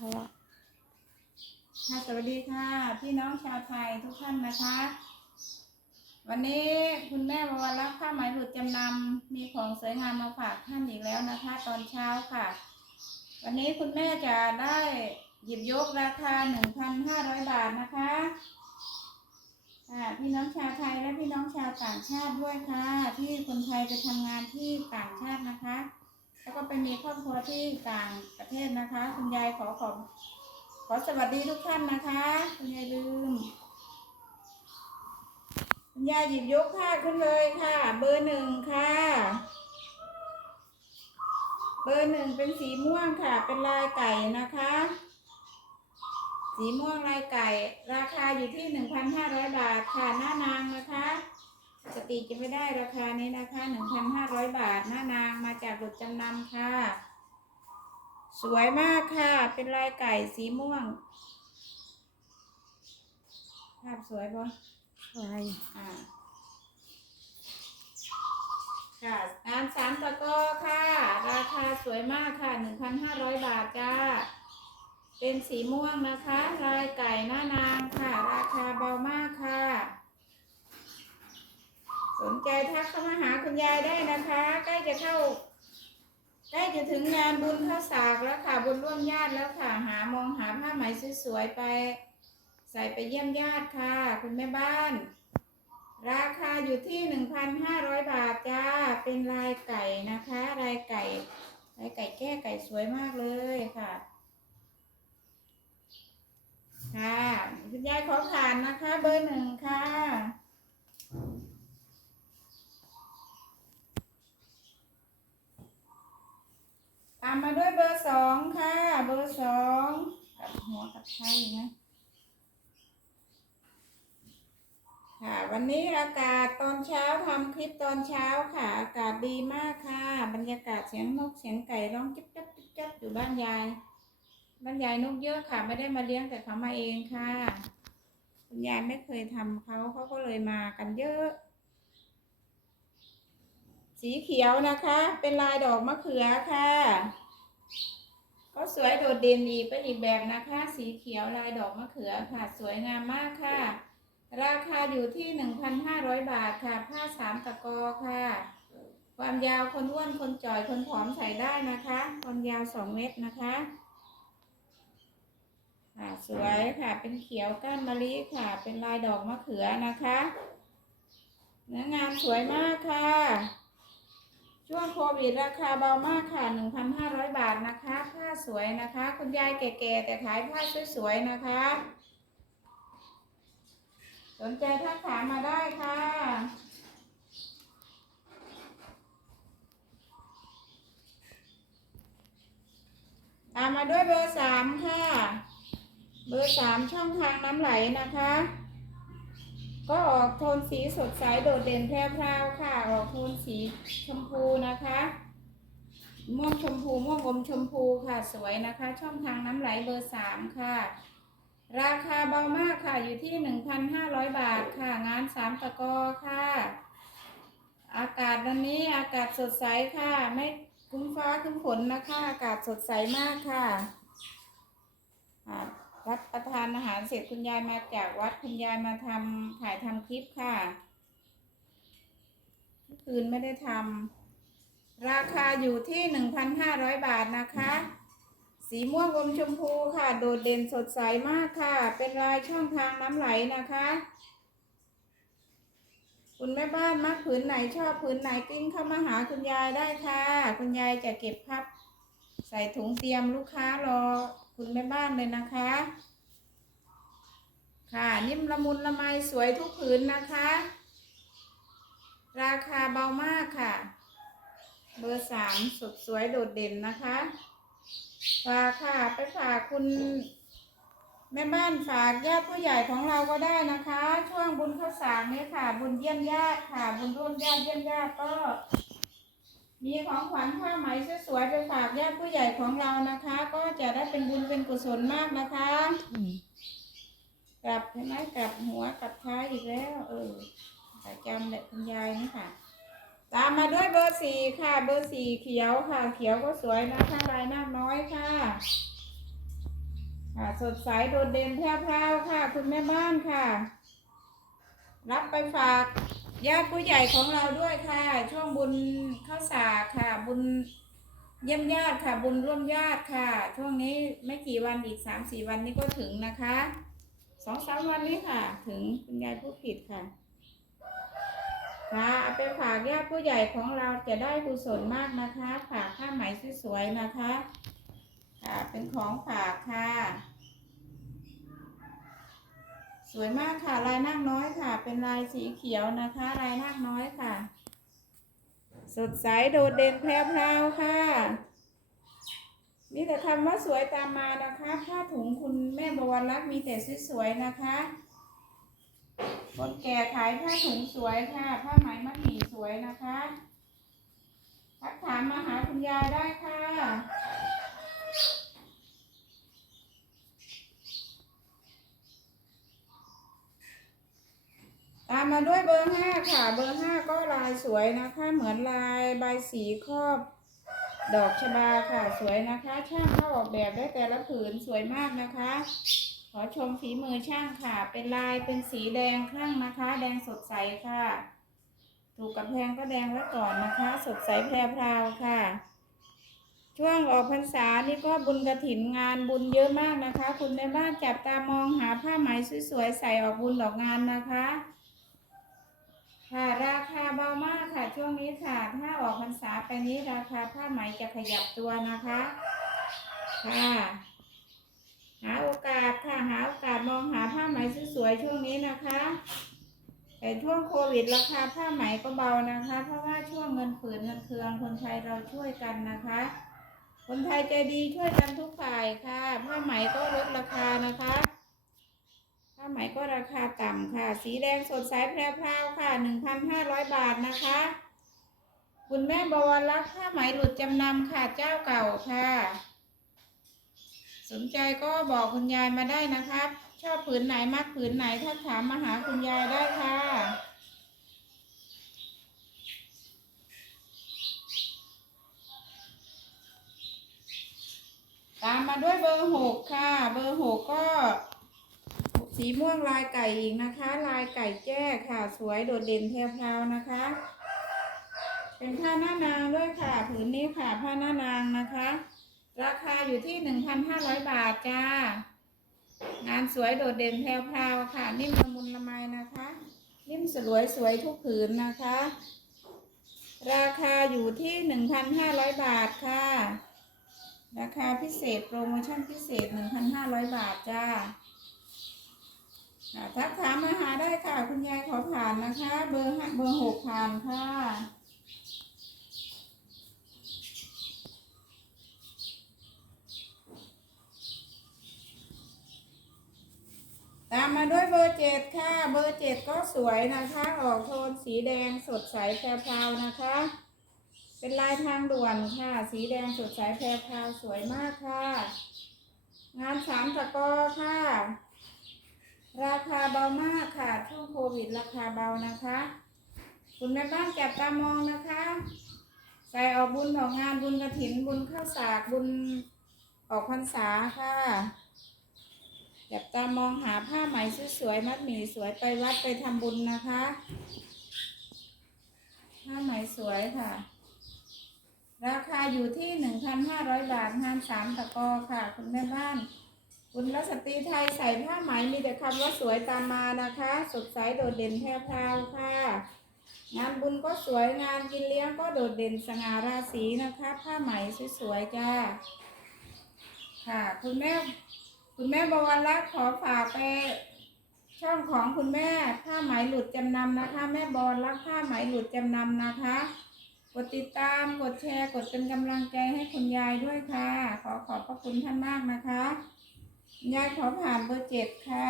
เพราะว่าค่ะสวัสดีค่ะ พี่น้องชาวไทยทุกท่านนะคะ วันนี้คุณแม่วรรักผ้าไหมหลุดจำนำมีของสวยงามมาฝากท่านอีกแล้วนะคะ ตอนเช้าค่ะ วันนี้คุณแม่จะได้หยิบยกราคา 1,500 บาทนะคะค่ะพี่น้องชาวไทยและพี่น้องชาวต่างชาติด้วยค่ะ ที่คนไทยไปทำงานที่ต่างชาตินะคะ แล้วก็ไปมีครอบครัวที่ต่างประเทศนะคะ คุณยายขอขอบขอสวัสดีทุกท่านนะคะ คุณยายลืม คุณยายหยิบยกผ้าขึ้นเลยค่ะ เบอร์หนึ่งค่ะ เบอร์หนึ่งเป็นสีม่วงค่ะ เป็นลายไก่นะคะ สีม่วงลายไก่ ราคาอยู่ที่หนึ่งพันห้าร้อยบาทค่ะหน้านางนะคะ ปกติจะไม่ได้ราคานี้นะคะหนึ่งพันห้าร้อยบาทหน้านางมาจากหลุดจำนำค่ะ สวยมากค่ะ เป็นลายไก่สีม่วง ภาพสวยปะสวยอ่าค่ะงานสามตะกร้อค่ะ ราคาสวยมากค่ะหนึ่งพันห้าร้อยบาทจ้า เป็นสีม่วงนะคะ ลายไก่หน้านางค่ะ ราคาเบามากค่ะ สนใจทักเข้ามาหาคุณยายได้นะคะ ใกล้จะเข้าใกล้จะถึงงานบุญข้าวสากแล้วค่ะบุญร่วมญาติแล้วค่ะหามองหาผ้าไหมสวยๆไป ใส่ไปเยี่ยมญาติค่ะ คุณแม่บ้าน ราคาอยู่ที่หนึ่งพันห้าร้อยบาทจ้าเป็นลายไก่นะคะลายไก่ ลายไก่แก้ไก่สวยมากเลยค่ะ ค่ะคุณยายขอผ่านนะคะ เบอร์หนึ่งค่ะ ตามมาด้วยเบอร์สองค่ะ เบอร์สองกับ หัวกับไทยนะค่ะวันนี้อากาศตอนเช้าทำคลิปตอนเช้าค่ะ อากาศดีมากค่ะ บรรยากาศเสียงนกเสียงไก่ร้องจิ๊บจับจิ๊บจับอยู่บ้านยายบ้านยายนกเยอะค่ะ ไม่ได้มาเลี้ยงแต่เขามาเองค่ะคุณยายไม่เคยทำเขาเขาก็เลยมากันเยอะ สีเขียวนะคะ เป็นลายดอกมะเขือค่ะ ก็สวยโดดเด่นอีกเป็นอีกแบบนะคะ สีเขียวลายดอกมะเขือค่ะ สวยงามมากค่ะ ราคาอยู่ที่ 1,500 บาทค่ะ ผ้าสามตะกอค่ะ ความยาวคนอ้วนคนจ่อยคนผอมใส่ได้นะคะ ความยาว 2 เมตรนะคะค่ะสวยค่ะ เป็นเขียวก้านมะลิค่ะ เป็นลายดอกมะเขือนะคะ เนื้องานสวยมากค่ะ ช่วงโควิดราคาเบามากค่ะ 1,500 บาทนะคะ ผ้าสวยนะคะ คุณยายแก่ๆ แต่ขายผ้าสวยๆ นะคะ สนใจทักถามมาได้ค่ะ ตามมาด้วยเบอร์สามค่ะ เบอร์สามช่องทางน้ำไหลนะคะ ก็ออกโทนสีสดใสโดดเด่นแพรวๆค่ะ ออกโทนสีชมพูนะคะม่วงชมพูม่วงอมชมพูค่ะสวยนะคะ ช่องทางน้ำไหลเบอร์สามค่ะ ราคาเบามากค่ะอยู่ที่1,500บาทค่ะ งานสามตะกอค่ะ อากาศวันนี้อากาศสดใสค่ะ ไม่ครึ้มฟ้าครึ้มฝนนะคะ อากาศสดใสมากค่ะ รับประทานอาหารเสร็จคุณยายมาจากวัดคุณยายมาทำถ่ายทำคลิปค่ะคืนไม่ได้ทำราคาอยู่ที่1,500บาทนะคะ สีม่วงอมชมพูค่ะ โดดเด่นสดใสมากค่ะ เป็นลายช่องทางน้ำไหลนะคะ คุณแม่บ้านมักผืนไหนชอบผืนไหนกิ้งเข้ามาหาคุณยายได้ค่ะ คุณยายจะเก็บพับ ใส่ถุงเตรียมลูกค้ารอ คุณแม่บ้านเลยนะคะ ค่ะนิ่มละมุนละไมสวยทุกผืนนะคะ ราคาเบามากค่ะ เบอร์สามสดสวยโดดเด่นนะคะฝากค่ะไปฝากคุณแม่บ้านฝากญาติผู้ใหญ่ของเราก็ได้นะคะ ช่วงบุญข้าวสากนี้ค่ะ บุญเยี่ยมญาติค่ะ บุญร่วมญาติเยี่ยมญาติก็ มีของขวัญผ้าไหมสวยๆไปฝากญาติผู้ใหญ่ของเรานะคะ ก็จะได้เป็นบุญเป็นกุศลมากนะคะ กลับเห็นไหมกลับหัวกลับท้ายอีกแล้ว เออประจำแหละคุณยายนี่ค่ะ ตามมาด้วยเบอร์สี่ค่ะ เบอร์สี่เขียวค่ะ เขียวก็สวยนะคะลายหน้าน้อยค่ะค่ะสดใสโดดเด่นแพรวๆค่ะ คุณแม่บ้านค่ะ รับไปฝากญาติผู้ใหญ่ของเราด้วยค่ะ ช่วงบุญข้าวสากค่ะ บุญเยี่ยมญาติค่ะ บุญร่วมญาติค่ะ ช่วงนี้ไม่กี่วันอีกสามสี่วันนี้ก็ถึงนะคะสองสามวันนี้ค่ะ ถึงคุณยายผู้ผิดค่ะ ค่ะเอาไปฝากญาติผู้ใหญ่ของเราจะได้กุศลมากนะคะฝากผ้าไหมสวยๆนะคะ ค่ะเป็นของฝากค่ะ สวยมากค่ะ ลายนาคน้อยค่ะ เป็นลายสีเขียวนะคะ ลายนาคน้อยค่ะ สดใสโดดเด่นแพรวค่ะ มีแต่คำว่าสวยตามมานะคะ ผ้าถุงคุณแม่บวรรักษ์มีแต่สวยๆนะคะคนแก่ขายผ้าถุงสวยค่ะ ผ้าไหมมัดหมี่สวยนะคะทักถามมาหาคุณยายได้ค่ะ ตามมาด้วยเบอร์ห้าค่ะ เบอร์ห้าก็ลายสวยนะคะ เหมือนลายใบสีครอบ ดอกชบาค่ะ สวยนะคะ ช่างเข้าออกแบบได้แต่ละผืนสวยมากนะคะ ขอชมฝีมือช่างค่ะ เป็นลายเป็นสีแดงคลั่งนะคะ แดงสดใสค่ะ ถูกกับแพงก็แดงไว้ก่อนนะคะ สดใสแพรวค่ะ ช่วงออกพรรษานี่ก็บุญกระถินงานบุญเยอะมากนะคะ คุณแม่บ้านจับตามองหาผ้าไหมสวยๆใส่ออกบุญออกงานนะคะ ค่ะราคาเบามากค่ะช่วงนี้ค่ะ ถ้าออกพรรษาไปนี้ราคาผ้าไหมจะขยับตัวนะคะ ค่ะ หาโอกาสค่ะหาโอกาสมองหาผ้าไหมสวยๆช่วงนี้นะคะแต่ช่วงโควิดราคาผ้าไหมก็เบานะคะ เพราะว่าช่วงเงินฝืนเงินเคืองคนไทยเราช่วยกันนะคะ คนไทยใจดีช่วยกันทุกฝ่ายค่ะ ผ้าไหมก็ลดราคานะคะ ผ้าไหมก็ราคาต่ำค่ะ สีแดงสดใสแพรวค่ะ1,500บาทนะคะ คุณแม่บวรรักษ์ผ้าไหมหลุดจำนำค่ะเจ้าเก่าค่ะ สนใจก็บอกคุณยายมาได้นะครับ ชอบผืนไหนมากผืนไหนถ้าถามมาหาคุณยายได้ค่ะตามมาด้วยเบอร์หกค่ะ เบอร์หกก็ สีม่วงลายไก่อีกนะคะ ลายไก่แจ้ค่ะ สวยโดดเด่นแพรวๆนะคะ เป็นผ้าหน้านางด้วยค่ะ ผืนนี้ค่ะผ้าหน้านางนะคะ ราคาอยู่ที่หนึ่งพันห้าร้อยบาทจ้า งานสวยโดดเด่นแพรวๆค่ะ นิ่มละมุนละไมนะคะ นิ่มสลวยสวยทุกผืนนะคะ ราคาอยู่ที่หนึ่งพันห้าร้อยบาทค่ะ ราคาพิเศษโปรโมชั่นพิเศษ1,500บาทจ้า ทักถามมาหาได้ค่ะ คุณยายขอผ่านนะคะ เบอร์ห้าเบอร์หกผ่านค่ะ ตามมาด้วยเบอร์เจ็ดค่ะ เบอร์เจ็ดก็สวยนะคะ ออกโทนสีแดงสดใสแพรวๆนะคะ เป็นลายทางด่วนค่ะ สีแดงสดใสแพรพราวสวยมากค่ะ งานสามตะกอค่ะ ราคาเบามากค่ะช่วงโควิด ราคาเบานะคะ คุณแม่บ้านจับตามองนะคะใส่ออกบุญออกงานบุญกระถินบุญข้าวสากบุญออกพรรษาค่ะจับตามองหาผ้าไหมสวยๆมัดหมี่สวยไปวัดไปทำบุญนะคะ ผ้าไหมสวยค่ะ ราคาอยู่ที่1,500บาทงานสามตะกอค่ะ คุณแม่บ้าน คุณรัสตรีไทยใส่ผ้าไหมมีแต่คำว่าสวยตามมานะคะ สดใสโดดเด่นแพรพราวค่ะ งานบุญก็สวยงานกินเลี้ยงก็โดดเด่นสง่าราศีนะคะ ผ้าไหมสวยๆจ้าค่ะคุณแม่คุณแม่บวรรักษ์ขอฝากไปช่องของคุณแม่ผ้าไหมหลุดจำนำนะคะ แม่บอลรักผ้าไหมหลุดจำนำนะคะ กดติดตามกดแชร์กดเป็นกำลังใจให้คุณยายด้วยค่ะ ขอขอบพระคุณท่านมากนะคะ ยายขอผ่านเบอร์เจ็ดค่ะ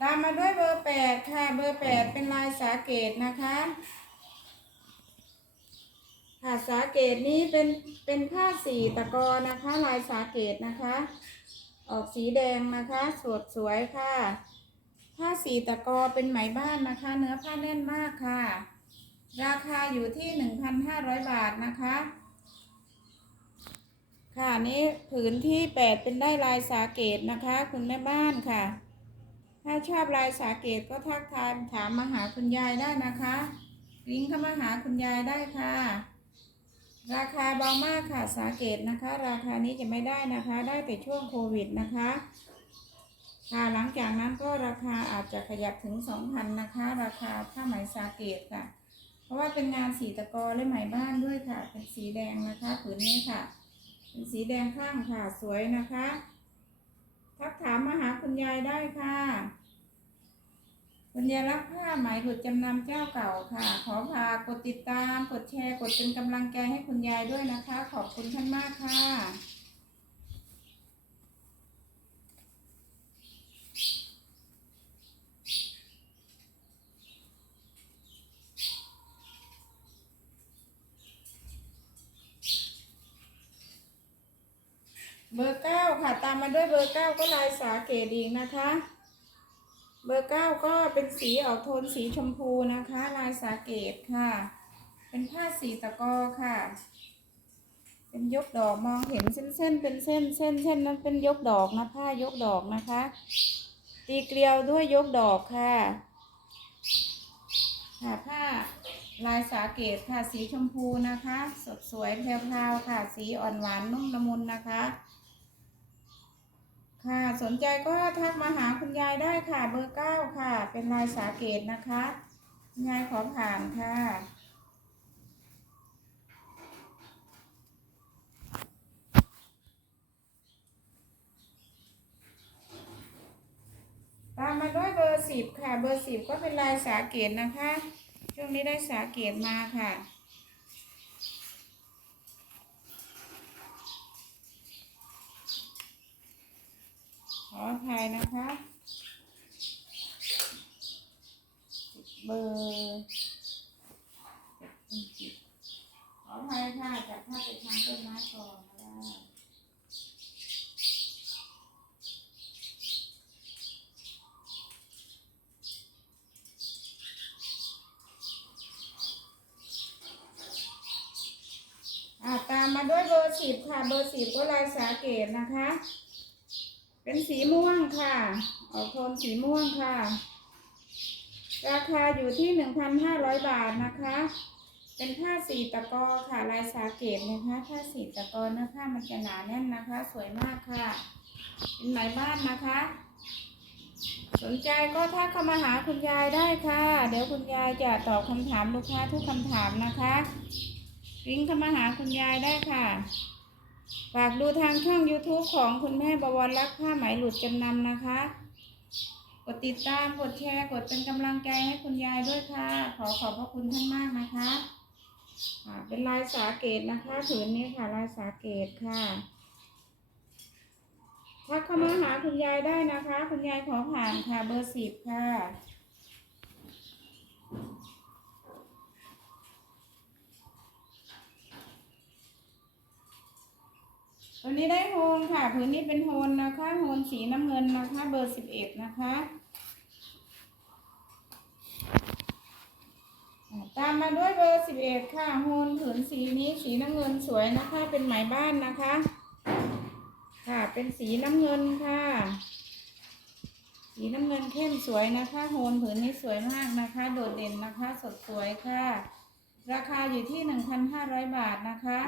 ตามมาด้วยเบอร์แปดค่ะ เบอร์แปดเป็นลายสาเกตนะคะ ค่ะสาเกตนี้เป็นเป็นผ้าสีตะกอนะคะ ลายสาเกตนะคะ ออกสีแดงนะคะสดสวยค่ะ ผ้าสีตะกอเป็นไหมบ้านนะคะ เนื้อผ้าแน่นมากค่ะ ราคาอยู่ที่หนึ่งพันห้าร้อยบาทนะคะ ค่ะนี้ผืนที่แปดเป็นได้ลายสาเกตนะคะ คุณแม่บ้านค่ะ ถ้าชอบลายสาเกตก็ทักทายถามมาหาคุณยายได้นะคะ ลิงก์เข้ามาหาคุณยายได้ค่ะ ราคาเบามากค่ะสาเกตนะคะ ราคานี้จะไม่ได้นะคะ ได้แต่ช่วงโควิดนะคะค่ะหลังจากนั้นก็ราคาอาจจะขยับถึง 2,000 นะคะ ราคาผ้าไหมสาเกตค่ะ ราะว่าเป็นงานสีตะกอและไหมบ้านด้วยค่ะ เป็นสีแดงนะคะผืนนี้ค่ะ เป็นสีแดงข้างค่ะสวยนะคะ ทักถามมาหาคุณยายได้ค่ะคุณยายรับผ้าไหมหลุดจำนำเจ้าเก่าค่ะ ขอพากดติดตาม กดแชร์ กดเป็นกำลังใจให้คุณยายด้วยนะคะ ขอบคุณท่านมากค่ะ เบอร์เก้าค่ะ ตา มาด้วยเบอร์เก้าก็ลายสาเกตอีกนะคะ เบอร์เก้าก็เป็นสีออกโทนสีชมพูนะคะ ลายสาเกตค่ะ เป็นผ้าสีตะกอค่ะ เป็นยกดอกมองเห็นเส้นเส้นเป็นเส้นเส้นเส้นนั้นเป็นยกดอกนะผ้ายกดอกนะคะ ตีเกลียวด้วยยกดอกค่ะค่ะผ้าลายสาเกตค่ะสีชมพูนะคะ สดสวยแพรวๆค่ะ สีอ่อนหวานนุ่มละมุนนะคะ ค่ะสนใจก็ทักมาหาคุณยายได้ค่ะเบอร์เก้าค่ะ เป็นลายสาเกตนะคะยายขอผ่านค่ะตามมาด้วยเบอร์สิบค่ะ เบอร์สิบก็เป็นลายสาเกตนะคะ ช่วงนี้ได้สาเกตมาค่ะ ออภัยนะคะ เบอร์ขออภัยค่ะจากภาพไปทางต้นไม้ก่อนก็ได้อ่าตามมาด้วยเบอร์สิบค่ะ เบอร์สิบก็ลายสาเกตนะคะ เป็นสีม่วงค่ะ ออกโทนสีม่วงค่ะ ราคาอยู่ที่หนึ่งพันห้าร้อยบาทนะคะ เป็นผ้าสีตะกอค่ะ ลายสาเกตนะคะผ้าสีตะกอเนื้อผ้ามันจะหนาแน่นนะคะ สวยมากค่ะ เป็นไหมบ้านนะคะ สนใจก็ทักเข้ามาหาคุณยายได้ค่ะ เดี๋ยวคุณยายจะตอบคำถามลูกค้าทุกคำถามนะคะลิงก์เข้ามาหาคุณยายได้ค่ะ ฝากดูทางช่อง YouTube ของคุณแม่บวรรักผ้าไหมหลุดจำนำนะคะ กดติดตาม กดแชร์ กดเป็นกำลังใจให้คุณยายด้วยค่ะ ขอขอบพระคุณท่านมากนะคะเป็นลายสาเกตนะคะผืนนี้ค่ะลายสาเกตค่ะทักเข้ามาหาคุณยายได้นะคะ คุณยายขอผ่านค่ะเบอร์สิบค่ะ วันนี้ได้โฮนค่ะพื้นนี้เป็นโฮนนะคะโฮนสีน้ำเงินนะคะ เบอร์สิบเอ็ดนะคะตามมาด้วยเบอร์สิบเอ็ดค่ะโฮนผืนสีนี้สีน้ำเงินสวยนะคะ เป็นไหมบ้านนะคะ ค่ะเป็นสีน้ำเงินค่ะ สีน้ำเงินเข้มสวยนะคะโฮนผืนนี้สวยมากนะคะ โดดเด่นนะคะ สดสวยค่ะ ราคาอยู่ที่หนึ่งพันห้าร้อยบาทนะคะ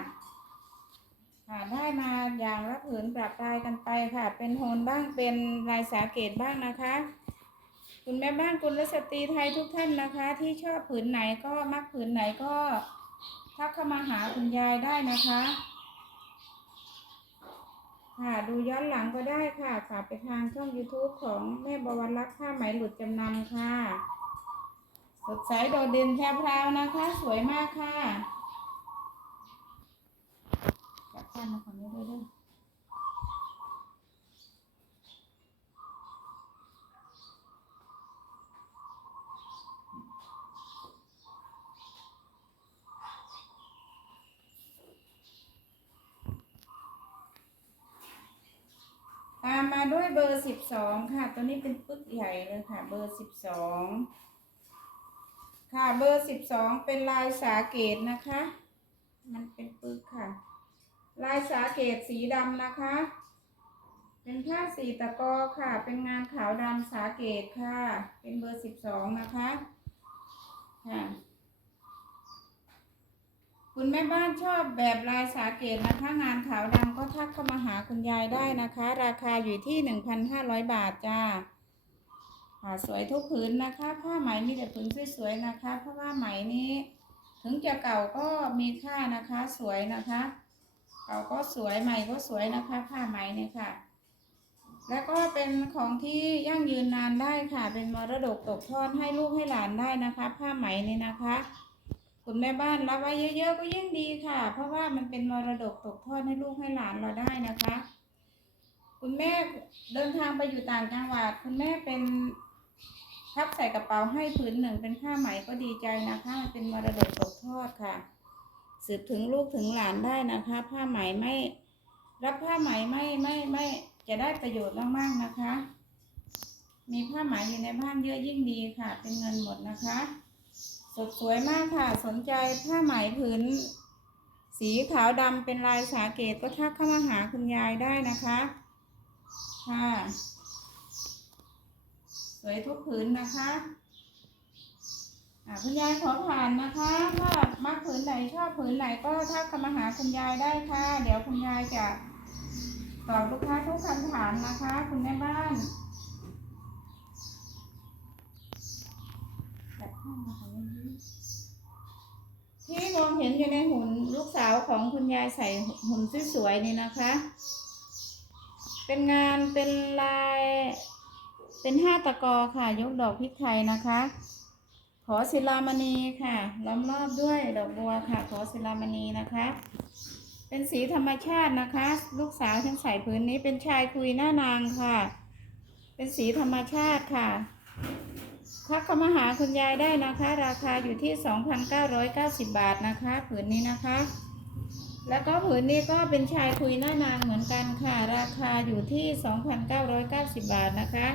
ค่ะได้มาอย่างละผืนปรับปลายกันไปค่ะ เป็นโฮนบ้างเป็นลายสาเกตบ้างนะคะ คุณแม่บ้านกุลสตรีไทยทุกท่านนะคะ ที่ชอบผืนไหนก็มักผืนไหนก็ทักเข้ามาหาคุณยายได้นะคะ ค่ะดูย้อนหลังก็ได้ค่ะฝากไปทางช่อง YouTube ของแม่บวรรักษ์ผ้าไหมหลุดจำนำค่ะ สดใสโดดเด่นแพรวนะคะ สวยมากค่ะ ข้ามมาฝั่งนี้ด้วยด้วยตามมาด้วยเบอร์สิบสองค่ะ ตัวนี้เป็นปึ๊กใหญ่เลยค่ะ เบอร์สิบสองค่ะ เบอร์สิบสองเป็นลายสาเกตนะคะ มันเป็นปึ๊กค่ะ ลายสาเกตสีดำนะคะ เป็นผ้าสีตะกอค่ะ เป็นงานขาวดำสาเกตค่ะ เป็นเบอร์สิบสองนะคะค่ะคุณแม่บ้านชอบแบบลายสาเกตนะคะ งานขาวดำก็ทักเข้ามาหาคุณยายได้นะคะ ราคาอยู่ที่หนึ่งพันห้าร้อยบาทจ้าค่ะสวยทุกผืนนะคะ ผ้าไหมมีแต่ผืนสวยๆนะคะ เพราะว่าไหมนี้ ถึงจะเก่าก็มีค่านะคะ สวยนะคะ เก่าก็สวยใหม่ก็สวยนะคะ ผ้าไหมเนี่ยค่ะ แล้วก็เป็นของที่ยั่งยืนนานได้ค่ะ เป็นมรดกตกทอดให้ลูกให้หลานได้นะคะ ผ้าไหมนี่นะคะคุณแม่บ้านรับไว้เยอะๆก็ยิ่งดีค่ะ เพราะว่ามันเป็นมรดกตกทอดให้ลูกให้หลานเราได้นะคะ คุณแม่เดินทางไปอยู่ต่างจังหวัดคุณแม่เป็นพับใส่กระเป๋าให้ผืนหนึ่งเป็นผ้าไหมก็ดีใจนะคะ เป็นมรดกตกทอดค่ะ สืบถึงลูกถึงหลานได้นะคะ ผ้าไหมไม่รับผ้าไหมไม่ไม่ไม่จะได้ประโยชน์มากๆนะคะ มีผ้าไหมอยู่ในบ้านเยอะยิ่งดีค่ะ เป็นเงินหมดนะคะ สดสวยมากค่ะ สนใจผ้าไหมผืนสีขาวดำเป็นลายสาเกตก็ทักเข้ามาหาคุณยายได้นะคะ ค่ะ สวยทุกผืนนะคะ คุณยายขอผ่านนะคะ ถ้ามักผืนไหนชอบผืนไหนก็ทักเข้ามาหาคุณยายได้ค่ะ เดี๋ยวคุณยายจะตอบลูกค้าทุกคำถามนะคะ คุณแม่บ้านที่มองเห็นอยู่ในหุ่นลูกสาวของคุณยายใส่หุ่นสวยๆนี่นะคะ เป็นงานเป็นลาย เป็นห้าตะกอค่ะ ยกดอกพริกไทยนะคะ ขอศิลามณีค่ะล้อมรอบด้วยดอกบัวค่ะ ขอศิลามณีนะคะ เป็นสีธรรมชาตินะคะ ลูกสาวฉันใส่พื้นนี้เป็นชายคุยหน้านางค่ะ เป็นสีธรรมชาติค่ะทักเข้ามาหาคุณยายได้นะคะ ราคาอยู่ที่ 2,990 บาทนะคะ ผืนนี้นะคะ แล้วก็ผืนนี้ก็เป็นชายคุยหน้านางเหมือนกันค่ะ ราคาอยู่ที่ 2,990 บาทนะคะ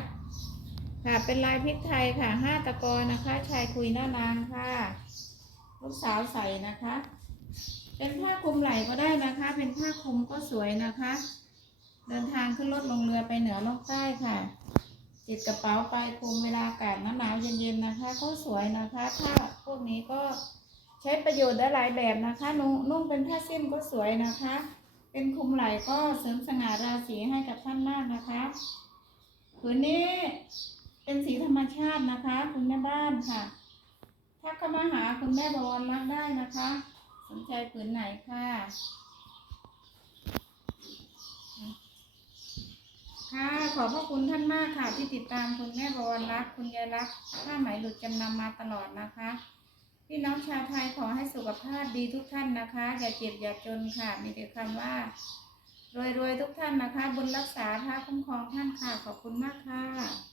ค่ะ เป็นลายพริกไทยค่ะห้าตะกอนะคะ ชายคุยหน้านางค่ะ ลูกสาวใส่นะคะ เป็นผ้าคลุมไหล่ก็ได้นะคะ เป็นผ้าคลุมก็สวยนะคะ เดินทางขึ้นรถลงเรือไปเหนือลงใต้ค่ะติดกระเป๋าไปคลุมเวลาอากาศหนาวเย็นๆนะคะ ก็สวยนะคะผ้าพวกนี้ก็ใช้ประโยชน์ได้หลายแบบนะคะ นุ่งเป็นผ้าสิ้นก็สวยนะคะ เป็นคลุมไหล่ก็เสริมสง่าราศีให้กับท่านมากนะคะผืนนี้ เป็นสีธรรมชาตินะคะ คุณแม่บ้านค่ะทักเข้ามาหาคุณแม่บวรรักได้นะคะ สนใจผืนไหนค่ะ ค่ะ ขอบพระคุณท่านมากค่ะ ที่ติดตามคุณแม่บวรรัก คุณยายรักผ้าไหมหลุดจำนำมาตลอดนะคะ พี่น้องชาวไทยขอให้สุขภาพดีทุกท่านนะคะ อย่าเจ็บอย่าจนค่ะ มีแต่คำว่ารวยๆทุกท่านนะคะ บุญรักษาพระคุ้มครองท่านค่ะ ขอบคุณมากค่ะ